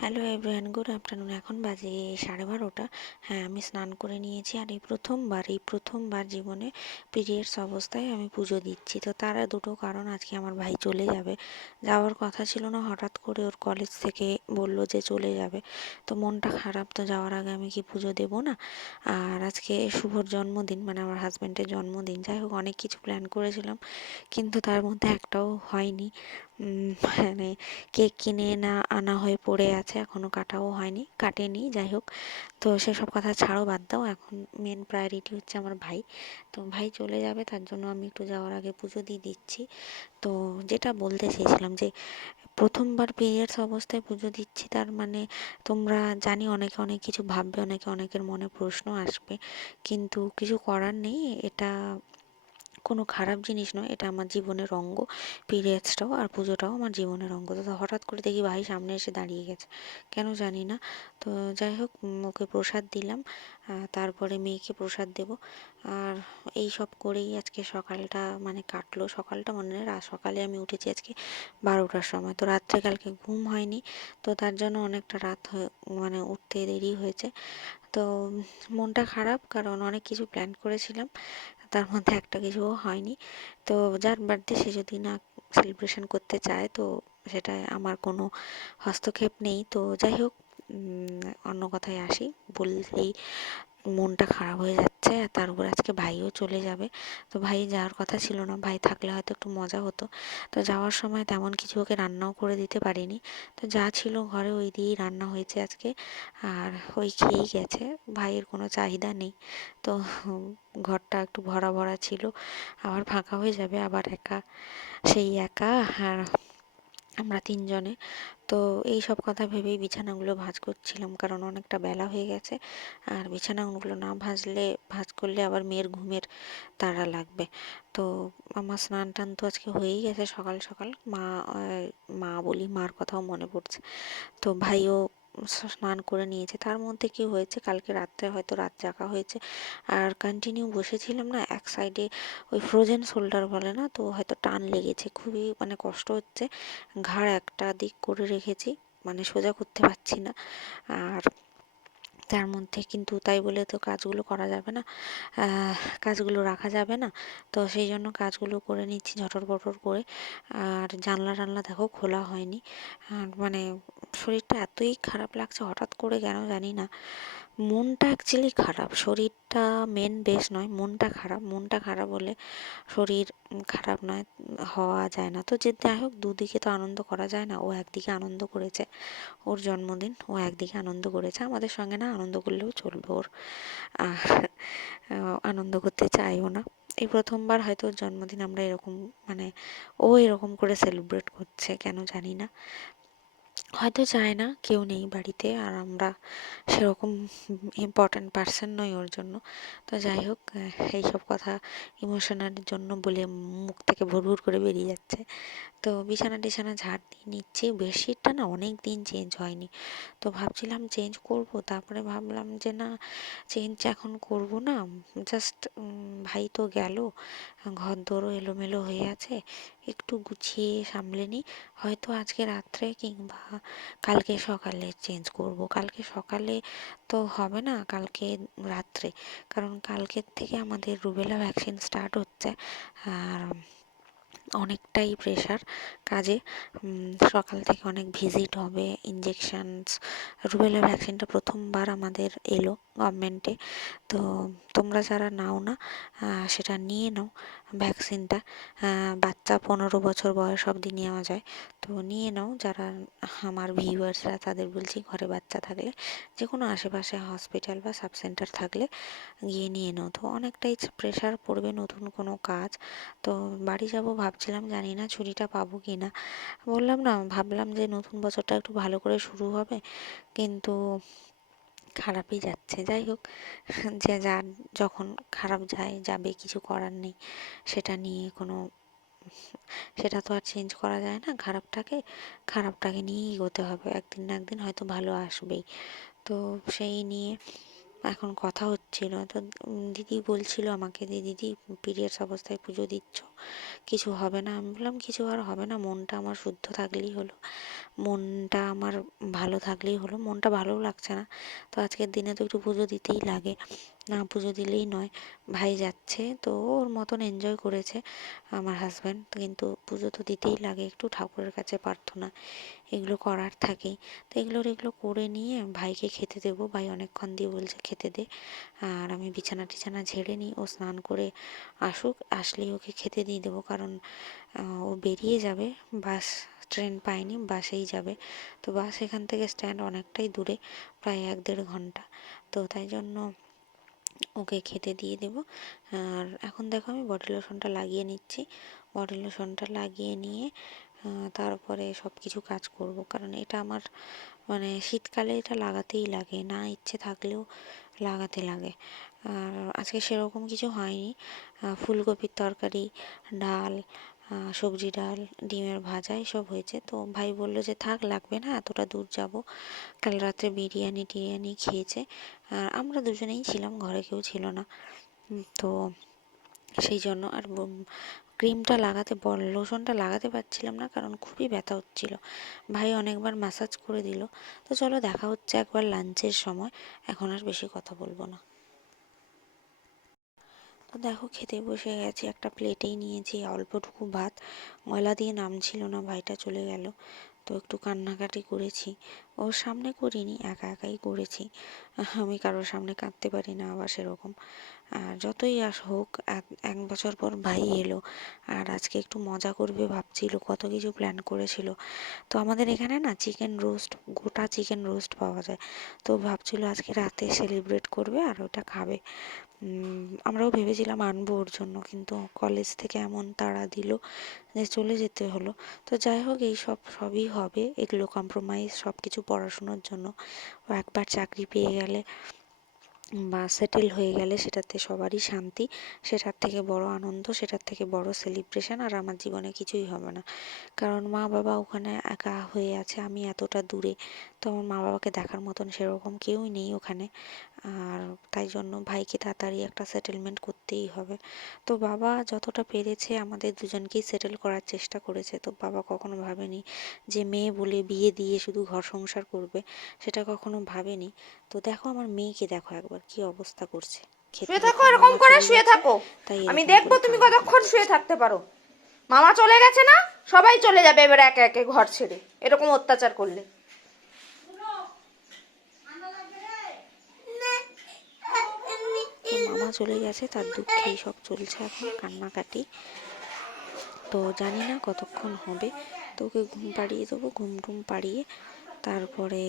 Hello everyone, good afternoon. এখন বাজে 12:30। হ্যাঁ, আমি স্নান করে নিয়েছি। আর এই প্রথমবার জীবনে পিরিয়ডস অবস্থায় আমি পুজো দিচ্ছি। তো তার দুটো কারণ, আজকে আমার ভাই চলে যাবে, যাওয়ার কথা ছিল না, হঠাৎ করে ওর কলেজ থেকে বলল যে চলে যাবে। তো মনটা খারাপ, তো যাওয়ার আগে আমি কি পুজো দেবো না? আর আজকে শুভর জন্মদিন, মানে আমার হাজব্যান্ডের জন্মদিন। যাই হোক, অনেক কিছু প্ল্যান করেছিলাম, কিন্তু তার মধ্যে একটাও হয়নি। মানে কেক কিনে না আনা হয়ে পড়ে আছে, এখনো কাটাও হয়নি, কাটেনি। যাই হোক, তো সেসব কথা ছাড়ো, বাদ দাও। এখন মেন প্রায়োরিটি হচ্ছে আমার ভাই। তো ভাই চলে যাবে, তার জন্য আমি একটু যাওয়ার আগে পুজো দিয়ে দিচ্ছি। তো যেটা বলতে চেয়েছিলাম যে প্রথমবার পিরিয়ডস অবস্থায় পুজো দিচ্ছি, তার মানে তোমরা জানি অনেকে অনেক কিছু ভাববে, অনেকের মনে প্রশ্ন আসবে, কিন্তু কিছু করার নেই। এটা কোনো খারাপ জিনিস নয়, এটা আমার জীবনের অঙ্গ। পিরিয়ডসটাও আর পুজোটাও আমার জীবনের অঙ্গ। তো হঠাৎ করে দেখি ভাই সামনে এসে দাঁড়িয়ে গেছে, কেন জানি না। তো যাই হোক, ওকে প্রসাদ দিলাম, তারপরে মেয়েকে প্রসাদ দেব। আর এই সব করেই আজকে সকালটা মানে কাটলো। সকালটা মনে নেই, রাত সকালে আমি উঠেছি আজকে 12টার সময়। তো রাত্রে কালকে ঘুম হয়নি, তো তার জন্য অনেকটা রাত হয়ে মানে উঠতে দেরি হয়েছে। তো মনটা খারাপ, কারণ অনেক কিছু প্ল্যান করেছিলাম, তার মধ্যে একটা কিছুও হয়নি। তো যার বার্থডে সে যদি না সেলিব্রেশন করতে চায়, তো সেটায় আমার কোনো হস্তক্ষেপ নেই। তো যাই হোক, অন্য কথায় আসি। বললেই মনটা খারাপ হয়ে যাচ্ছে, আর তার উপর আজকে ভাইও চলে যাবে। তো ভাই যাওয়ার কথা ছিল না, ভাই থাকলে হয়তো একটু মজা হতো। তো যাওয়ার সময় তেমন কিছু ওকে রান্নাও করে দিতে পারিনি। তো যা ছিল ঘরে ওই দিয়েই রান্না হয়েছে আজকে, আর ওই খেয়েই গেছে। ভাইয়ের কোনো চাহিদা নেই। তো ঘরটা একটু ভরা ভরা ছিল, আবার ফাঁকা হয়ে যাবে, আবার একা, সেই একা। আর আমরা তিনজনে। তো এই সব কথা ভেবেই বিছানাগুলো ভাঁজ করছিলাম, কারণ অনেকটা বেলা হয়ে গেছে। আর বিছানাগুলো না ভাঁজ করলে আবার মেয়ের ঘুমের তাড়া লাগবে। তো আমার স্নান টান তো আজকে হয়েই গেছে সকাল সকাল। মা বলি, মার কথাও মনে পড়ছে। তো ভাইও স্নান করে নিয়েছে। তার মধ্যে কি হয়েছে, কালকে রাত্রে হয়তো রাত জাগা হয়েছে, আর কন্টিনিউ বসেছিলাম না, এক সাইডে ওই ফ্রোজেন শোল্ডার বলে না, তো হয়তো টান লেগেছে, খুবই মানে কষ্ট হচ্ছে। ঘাড় একটা দিক করে রেখেছি, মানে সোজা করতে পারছি না। আর তার মধ্যে কিন্তু তাই বলে তো কাজগুলো করা যাবে না, কাজগুলো রাখা যাবে না। তো সেই জন্য কাজগুলো করে নিচ্ছি ঝটর পটর করে। আর জানলা টানলা দেখো খোলা হয়নি। আর মানে শরীরটা এতই খারাপ লাগছে হঠাৎ করে, কেন জানি না। মনটা অ্যাকচুয়ালি খারাপ, শরীরটা মেন বেশ নয়, মনটা খারাপ হলে শরীর খারাপ নয়, হওয়া যায় না। তো যে যাই হোক, দুদিকে তো আনন্দ করা যায় না। ও একদিকে আনন্দ করেছে, ওর জন্মদিন, ও একদিকে আনন্দ করেছে, আমাদের সঙ্গে না আনন্দ করলেও চলবে ওর। আর আনন্দ করতে চাইও না। এই প্রথমবার হয়তো ওর জন্মদিন আমরা এরকম, মানে ও এরকম করে সেলিব্রেট করছে, কেন জানি না। হয়তো চায় না, কেউ নেই বাড়িতে, আর আমরা সেরকম ইম্পর্ট্যান্ট পার্সন নই ওর জন্য। তো যাই হোক, এইসব কথা ইমোশনালের জন্য বলে মুখ থেকে ভুর ভুর করে বেরিয়ে যাচ্ছে। তো বিছানা টিছানা ঝাড় দিয়ে নিচ্ছি। বেডশিটটা না অনেক দিন চেঞ্জ হয়নি, তো ভাবছিলাম চেঞ্জ করব, তারপরে ভাবলাম যে না, চেঞ্জ এখন করব না। জাস্ট ভাই তো গেল, ঘর দোরও এলোমেলো হয়ে আছে, একটু গুছিয়ে সামলে নিই। হয়তো আজকে রাত্রে কিংবা কালকে সকালে চেঞ্জ করব। কালকে সকালে তো হবে না, কালকে রাত্রে, কারণ কালকের থেকে আমাদের রুবেলা ভ্যাকসিন স্টার্ট হচ্ছে। আর অনেকটাই প্রেশার কাজে। সকাল থেকে অনেক ভিজিট হবে, ইঞ্জেকশনস। রুবেলা ভ্যাকসিনটা প্রথমবার আমাদের এলো গভর্নমেন্টে। তো তোমরা যারা নাও না, সেটা নিয়ে নাও ভ্যাকসিনটা। বাচ্চা 15 বছর বয়স অবধি নেওয়া যায়, তো নিয়ে নাও। যারা আমার ভিউয়ার্সরা, তাদের বলছি, ঘরে বাচ্চা থাকলে, যে কোনো আশেপাশে হসপিটাল বা সাব সেন্টার থাকলে গিয়ে নিয়ে নাও। তো অনেকটাই প্রেশার পড়বে, নতুন কোনো কাজ। তো বাড়ি যাব ভাবছিলাম, জানি না ছুটিটা পাবো কি না। বললাম না, ভাবলাম যে নতুন বছরটা একটু ভালো করে শুরু হবে, কিন্তু খারাপই যাচ্ছে। যাই হোক, যে যার যখন খারাপ যায় যাবে, কিছু করার নেই। সেটা নিয়ে কোনো, সেটা তো আর চেঞ্জ করা যায় না। খারাপটাকে নিয়েই এগোতে হবে, একদিন না একদিন হয়তো ভালো আসবেই। তো সেই নিয়ে এখন কথা হচ্ছিল। তো দিদি বলছিল আমাকে যে দিদি, পিরিয়ডস অবস্থায় পুজো দিচ্ছ, কিছু হবে না? আমি বললাম কিছু আর হবে না, মনটা আমার শুদ্ধ থাকলেই হলো। মনটা আমার ভালো থাকলেই হলো। মনটা ভালোও লাগছে না, তো আজকের দিনে তো একটু পুজো দিতেই লাগে, না পুজো দিলেই নয়। ভাই যাচ্ছে তো ওর মতন এনজয় করেছে আমার হাজব্যান্ড, কিন্তু পুজো তো দিতেই লাগে, একটু ঠাকুরের কাছে প্রার্থনা এগুলো করার থাকেই। তো এগুলো করে নিয়ে ভাইকে খেতে দেবো। ভাই অনেকক্ষণ দিয়ে বলছে খেতে দে, আর আমি বিছানা টিছানা ঝেড়ে নিই, ও স্নান করে আসুক, আসলেই ওকে খেতে দিয়ে দেবো। কারণ ও বেরিয়ে যাবে, বাস ট্রেন পায়নি, বাসেই যাবে। তো বাস এখান থেকে স্ট্যান্ড অনেকটাই দূরে, প্রায় 1-1.5 ঘন্টা। তো তাই জন্য ওকে খেতে দিয়ে দেবো। আর এখন দেখো আমি বডি লোশনটা লাগিয়ে নিচ্ছি। বডি লোশনটা লাগিয়ে নিয়ে তারপরে সব কিছু কাজ করব, কারণ এটা আমার মানে শীতকালে এটা লাগাতেই লাগে, না ইচ্ছে থাকলেও লাগাতে লাগে। আর আজকে সেরকম কিছু হয়নি, ফুলকপির তরকারি, ডাল, সবজি ডাল, ডিমের ভাজা এসব হয়েছে। তো ভাই বললো যে থাক, লাগবে না, এতটা দূর যাব। কাল রাত্রে বিরিয়ানি টিরিয়ানি খেয়েছে, আর আমরা দুজনেই ছিলাম, ঘরে কেউ ছিল না। তো সেই জন্য আর ক্রিমটা লাগাতে লোশনটা লাগাতে পারছিলাম না, কারণ খুবই ব্যথা হচ্ছিল। ভাই অনেকবার ম্যাসাজ করে দিল। তো চলো দেখা হচ্ছে একবার লাঞ্চের সময়, এখন আর বেশি কথা বলবো না। তো দেখো খেতে বসে গেছি, একটা প্লেটেই নিয়েছি অল্পটুকু ভাত, গলা দিয়ে নামছিল না, ভাইটা চলে গেল। তো একটু কান্নাকাটি করেছি, ওর সামনে করিনি, একা একাই করেছি। আমি কারোর সামনে কাঁদতে পারি না আবার সেরকম। আর যতই হোক, 1 বছর পর ভাই এলো, আর আজকে একটু মজা করবে ভাবছিল, কত কিছু প্ল্যান করেছিল। তো আমাদের এখানে না চিকেন রোস্ট, গোটা চিকেন রোস্ট পাওয়া যায়। তো ভাবছিল আজকে রাতে সেলিব্রেট করবে আর ওটা খাবে। আমরাও ভেবেছিলাম আনবো ওর জন্য, কিন্তু কলেজ থেকে এমন তাড়া দিল যে চলে যেতে হলো। তো যাই হোক, এই সবই হবে, এগুলো কম্প্রোমাইজ সব কিছু পড়াশুনোর জন্য। ও একবার চাকরি পেয়ে গেলে বা সেটেল হয়ে গেলে সেটাতে সবারই শান্তি, সেটার থেকে বড় আনন্দ, সেটার থেকে বড় সেলিব্রেশন আর আমার জীবনে কিছুই হবে না। কারণ মা বাবা ওখানে একা হয়ে আছে, আমি এতটা দূরে, তো আমার মা বাবাকে দেখার মতন সেরকম কেউই নেই ওখানে। আর তাই জন্য ভাইকে তাড়াতাড়ি একটা সেটেলমেন্ট করতেই হবে। তো বাবা যতটা পেরেছে আমাদের দুজনকেই সেটেল করার চেষ্টা করেছে। তো বাবা কখনো ভাবেনি যে মেয়ে বলে বিয়ে দিয়ে শুধু ঘর সংসার করবে, সেটা কখনো ভাবেনি। তো দেখো আমার মেয়েকে দেখো একবার কি অবস্থা করছে, খেতে শুয়ে থাকো, দেখো এরকম মামা করে চলে শুয়ে গেছে, থাকো। তাই আমি এরকম দেখবো করে তুমি কান্নাকাটি কতক্ষণ শুয়ে করছে। থাকতে পারো। মামা চলে গেছে না, সবাই চলে যাবে এবার একে একে ঘর ছেড়ে, এরকম অত্যাচার করলে। তো মামা চলে গেছে, তার দুঃখেই সব চলছে এখন কান্নাকাটি। তো জানি না কতক্ষণ হবে, তো ওকে ঘুম পাড়িয়ে দেবো, ঘুম টুম পাড়িয়ে তারপরে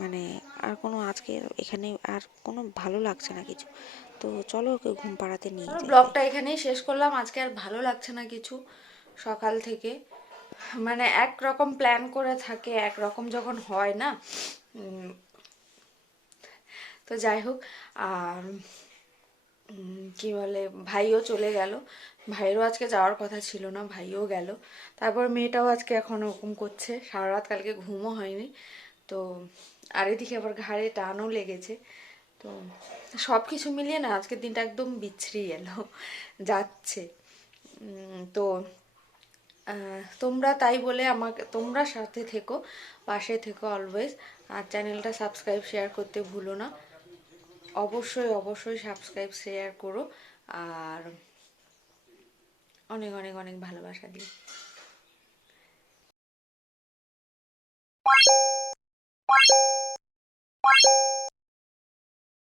মানে আর কোনো আজকে এখানে আর কোনো ভালো লাগছে না কিছু। তো চলো ওকে ঘুম পাড়াতে নিয়ে যাই তাই। ব্লগটা এখানেই শেষ করলাম, আজকে আর ভালো লাগছে না কিছু সকাল থেকে। মানে একরকম প্ল্যান করে থাকে, একরকম যখন হয় না। তো যাই হোক, আর কি বলে, ভাইও চলে গেল। ভাইয়েরও আজকে যাওয়ার কথা ছিল না, ভাইও গেল। তারপর মেয়েটাও আজকে এখন ওরকম করছে, সারা রাত কালকে ঘুমও হয়নি। তো আর এদিকে আবার ঘাড়ে টানও লেগেছে। তো সব কিছু মিলিয়ে না আজকের দিনটা একদম বিচ্ছিরি এলো যাচ্ছে। তো তোমরা তাই বলে আমাকে, তোমরা সাথে থেকো, পাশে থেকো অলওয়েজ। আর চ্যানেলটা সাবস্ক্রাইব শেয়ার করতে ভুলো না, অবশ্যই অবশ্যই সাবস্ক্রাইব শেয়ার করো। আর অনেক অনেক অনেক ভালোবাসা দিই।